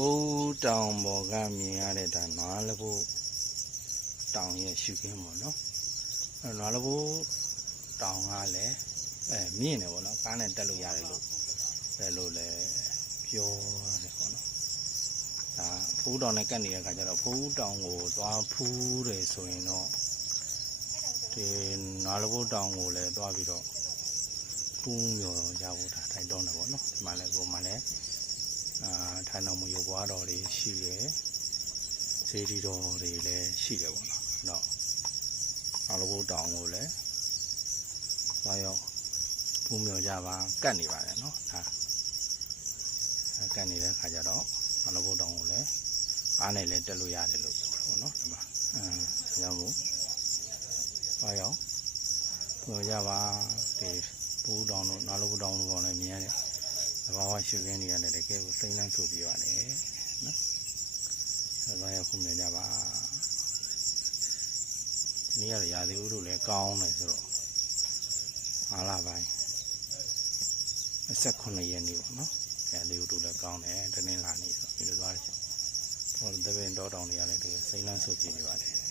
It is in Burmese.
ဖိုးတောင်ပေါ်ကမြင်ရတဲ့ဒါနွားလဘိုးတောင်ရဲ့ရှုခင်းပေါ့နော်အဲနွားလဘိုးတောင်ကလည်းအဲမြင့်တယ်ပေါ့နော်ကားနဲ့တက်လို့ရတယ်လို့လည်းလို့လည်းပြောတယ်ပေါ့နော်ဒါဖိုးတောင်နဲ့ကပ်နေတဲ့ခါကျတော့ဖိုးတောင်ကိုသွားဖူးတယ်ဆိုရင်တော့ဒီနွားလဘိုးတောင်ကိုလည်းသွားပြီးတော့ဖူးမြော်ကြဖို့ဒါတိုက်တွန်းတယ်ပေါ့နော်ဒီမှာလည်းကိုမှလည်း အာထိုင်တော်မူရပွားတော်တွေရှိတယ်ဈေးဒီတော်တွေလည်းရှိတယ်ပေါ့နော်အဲ့တော့အောင်လို့တောင်ကိုလည်းသွားရောက်ပူးမြော်ကြပါကတ်နေပါတယ်နော်ဒါအဲကတ်နေတဲ့ခါကျတော့အောင်လို့တောင်ကိုလည်းအားနဲ့လည်းတက်လို့ရတယ်လို့ပြောတယ်ပေါ့နော်ဒီမှာအဲဒါကြောင့်မို့သွားရောက်ပူးမြော်ကြပါဒီပူးတောင်တို့နားလို့တောင်တို့ကောလည်းမြင်ရတယ် သဘာဝရှုခင်းနေရတယ်တကယ်ကိုစိမ့်လန်းဆိုပြပါတယ်နော်။ဒါပါရခုမြင်ကြပါ။ဒီနေ့ရရာသီဥတုလည်းကောင်းတယ်ဆိုတော့အားလာပိုင်း29ရက်နေ့ပေါ့နော်။ရာသီဥတုလည်းကောင်းတယ်တနင်္လာနေ့ဆိုပြီးတော့သွားတယ်။ဟောတပင်တောတောင်တွေရတယ်တကယ်စိမ့်လန်းဆိုပြနေပါတယ်